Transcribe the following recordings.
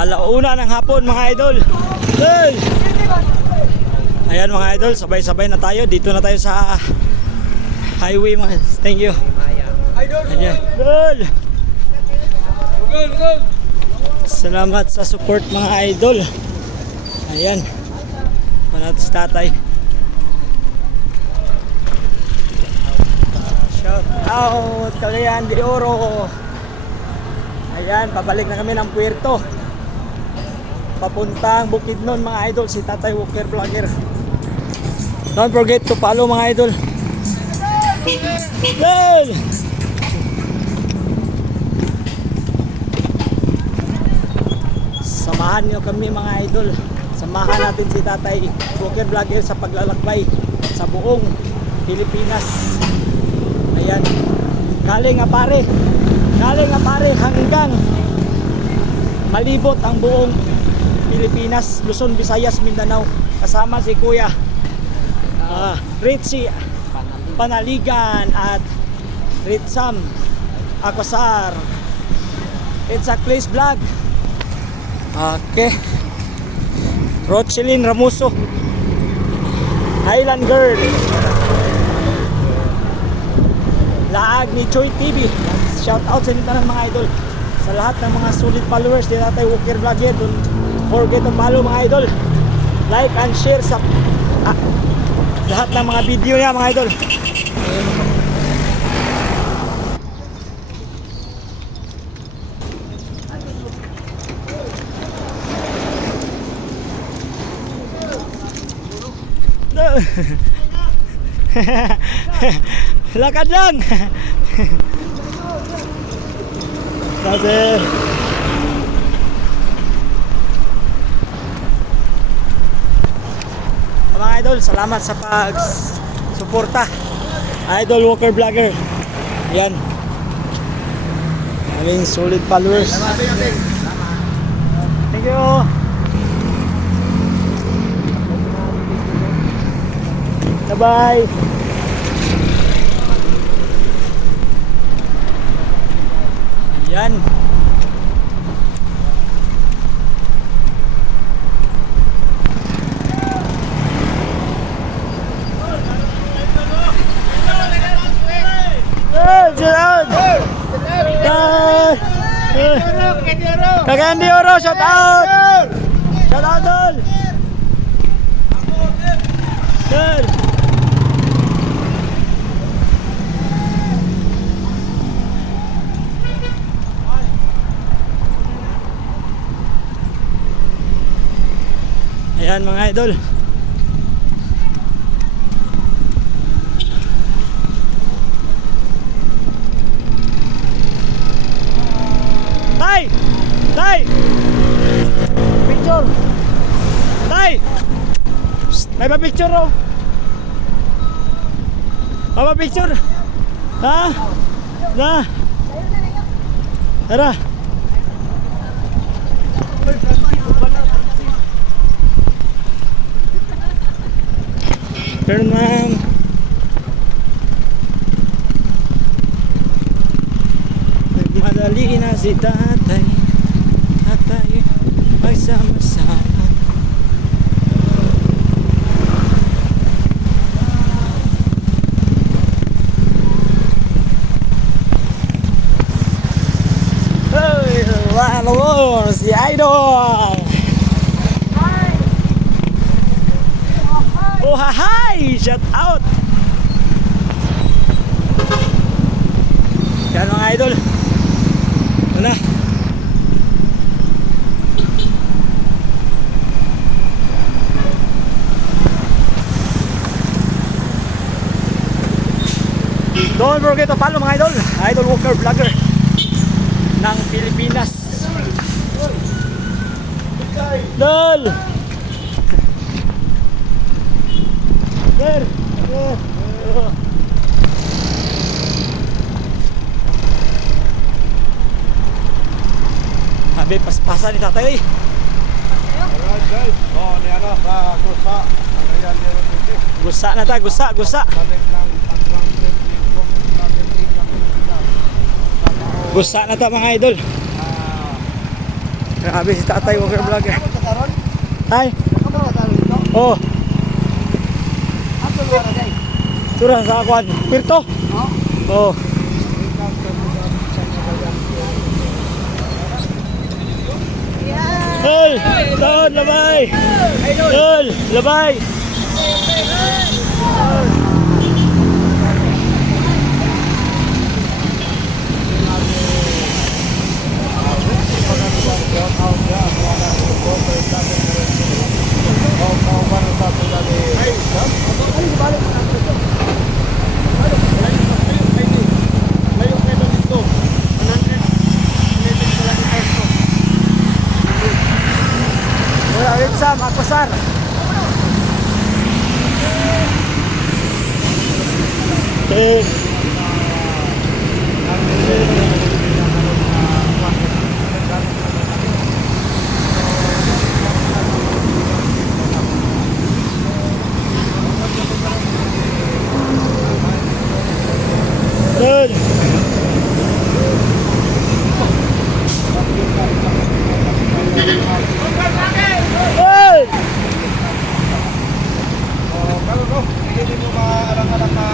Alauna ng hapon mga idol. Hey! Ayan mga idol, sabay-sabay na tayo. Dito na tayo sa highway mga. Thank you. Ayan. Idol! Salamat sa support mga idol. Ayan. Panat sa tatay. Shout out Cagayan de Oro. Ayan, pabalik na kami ng Puerto. Papuntang Bukidnon mga idol, si Tatay Walker Vlogger. Don't forget to follow mga idol. Hey! Samahan nyo kami mga idol. Samahan natin si Tatay Walker Vlogger sa paglalakbay sa buong Pilipinas. Ayan. Galing nga pare hanggang malibot ang buong Pilipinas, Luzon, Visayas, Mindanao. Kasama si Kuya Richie Panaligan at Ritsam Akosar. It's a Clays Vlog. Okay. Rochelin Ramuso, Highland Girl, Laag ni Choy TV. Shout out sa inyo mga idol. Sa lahat ng mga solid followers ni Tatay Walker Vlogger, don't forget to follow mga idol. Like and share sa lahat ng mga video niya mga idol. Lakad lang. Kasi mga idol, salamat sa pag-suporta. Idol Walker Vlogger. Yan. Aming solid followers. Thank you. Bye-bye. Yan. Cagayan de Oro, shout out. Shout out dol. Sir. Ayan mga idol. Tay! Tay! Picture! Tay! Psst, may pa-picture raw. Pa-picture! Ha? Na? Tara! Turn ma'am. Nagmadali na si tatay. Tatay magsama-sama. Hey, hello, si Idol. Oh hi! Shout out! Yan mga idol. Ito na. Don't forget to follow mga idol. Idol Walker Vlogger ng Pilipinas. Dol! Sir! Sabi, paspasan ni tatay. Alright guys, ni ano sa Gusa. Cagayan de Oro City. Gusa na ta, gusa. Balik ng pag-transit ni Government natin dito. Gusa na ta mga idol. Grabe si Tatay Walker Vlogger. Karon? Ay, Kamu karon dito? oh, Ato lugar na turang sa akuan. Pirto? Oh. Oh. Hey, Don, labay. Don, labay. Wala rin sa Makosar. Eh, Don. Hey!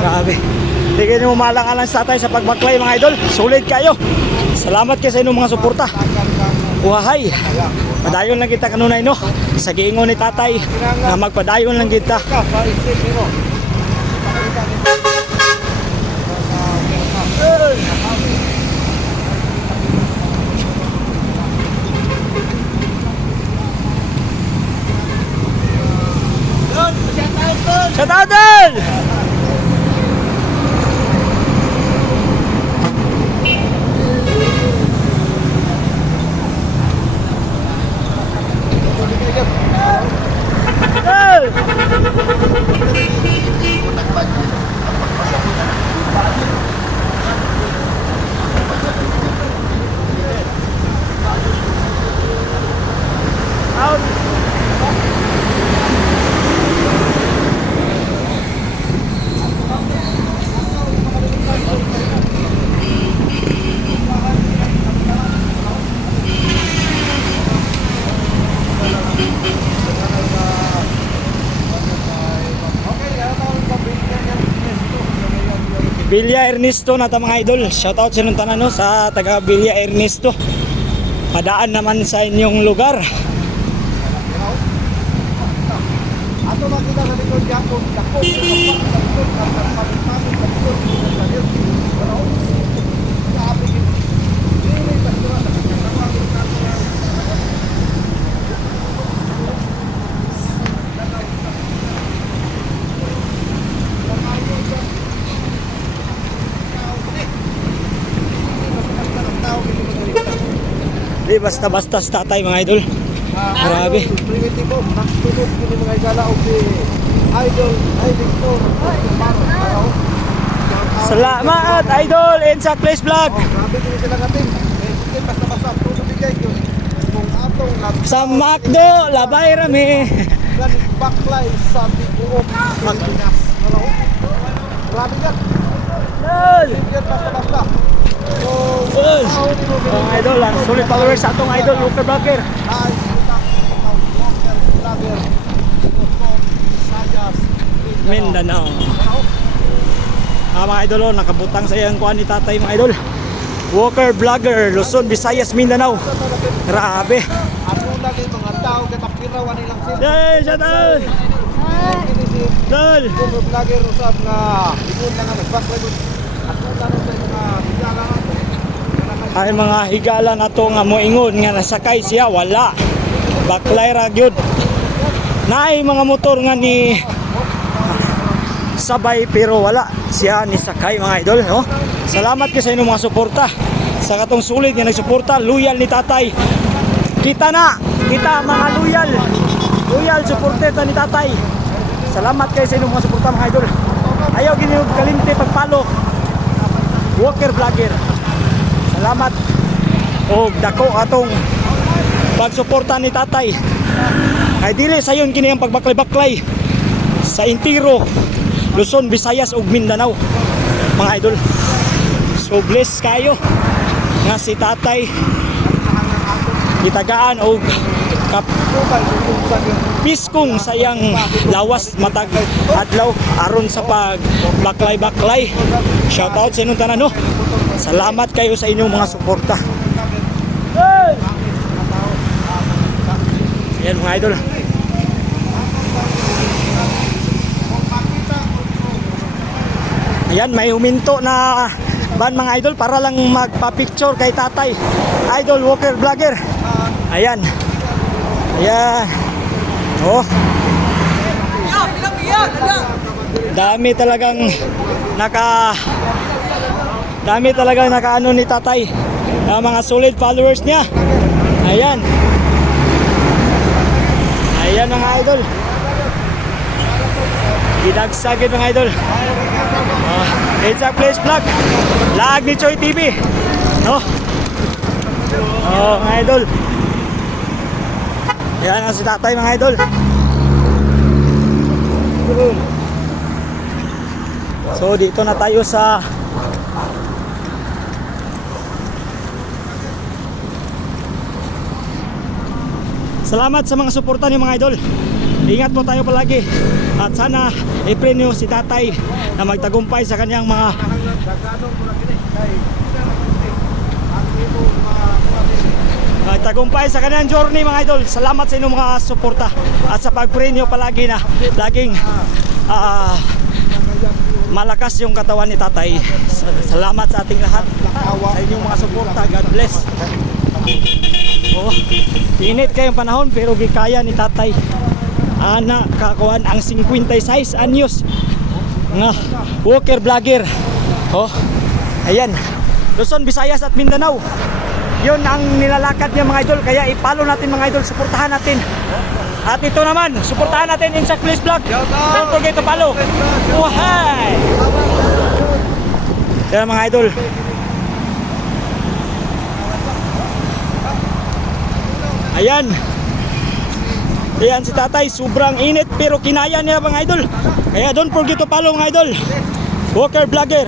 Grabe. Hindi kayo mo malang-alang sa tatay sa pagbaklay mga idol. Sulit kayo. Salamat kayo sa inyong mga suporta. Buhay. Padayon lang kita kanunay no. Sa giingon ni tatay na magpadayon lang kita. Sa tatay! Hey! Out! Villa Ernesto na ta mga idol. Shoutout sa inyong tanan no, sa taga Villa Ernesto. Padaan naman sa inyong lugar. Ato makita sa likod Jacob, Jacob, Di basta-basta sa tatay mga idol. Grabe. Primitibo, nagtulog kini mga igala og si Idol, ay Victor. Salamat idol in sa Clash Vlog. Grabe kini sila ngating. Eh, sige, basta-basta tulog bigay ko. Kung atong Sa Macdo, labay rami. ganing backline sa Biguog, Pilipinas. Ano? Grabe yan. Idol. Hindi yan basta-basta. So, Idol. Mga idol, ang solid followers sa atong idol Walker Vlogger. ay, sila, Walker, Vlogger, Luzon, Visayas, Mindanao. Ano? Mga idol, oh, nakabutang sa iyang kuha ni tatay mga idol. Walker Vlogger, Luzon, Visayas, Mindanao. Grabe. Ako lagi mga tao katapirawan nilang sila. Yay, shoutout. Kini si Idol. Walker Vlogger usab nga ikon na nga nagbackline. Ako tanong sa mga bigala nga. Ay mga higala na to nga moingon nga nasakay siya, wala. Baklay ra gyud. Naay mga motor nga ni sabay pero wala siya ni sakay mga idol no? Salamat kayo sa inyong mga suporta sa katong sulit nga nagsuporta, loyal ni tatay. Kita na, kita mga loyal supporter ni tatay. Salamat kayo sa inyong mga suporta mga idol. Ayaw gini og kalimte pagpalo. Walker Vlogger. Salamat og dako atong pagsuporta ni tatay. Ay dili sayon kini ang pagbaklay-baklay sa Intiro, Luzon, Visayas ug Mindanao mga idol. So bless kayo nga si tatay gitagaan o piskong sayang lawas matag adlaw aron sa pag baklay. Shout out sa inyong tanan no. Salamat kayo sa inyong mga suporta. Ayan mga idol. Ayan, may huminto na ban mga idol para lang magpa-picture kay tatay. Idol Walker Vlogger. Ayan. Ayan. Oh. Dami talagang nakaano ni tatay. Mga solid followers niya. Ayan. Ayan mga idol. Gidagsagin mga idol. It's a place vlog. Lag ni Choy TV. No? Oh, mga idol. Ayan ang si tatay mga idol. So dito na tayo sa salamat sa mga suporta niyo mga idol. Ingat po tayo palagi. At sana i-pray si tatay na magtagumpay sa kanyang mga journey mga idol. Salamat sa inyong mga suporta at sa pag-pray niyo palagi na laging malakas yung katawan ni tatay. Salamat sa ating lahat sa inyong mga suporta. God bless. Oh, init kayong panahon pero gikaya ni tatay. Ana kakuan ang 56 anyos nga Walker Vlogger. Oh, ayan. Luzon, Visayas at Mindanao. Yun ang nilalakad niya mga idol. Kaya i-follow natin mga idol. Suportahan natin. At ito naman, suportahan natin Insak Place Vlog. Don't forget to follow. Oh, hi! Yan mga idol. Ayan. Ayan si tatay. Sobrang init pero kinaya niya mga idol. Kaya don't forget to follow mga idol. Walker Vlogger.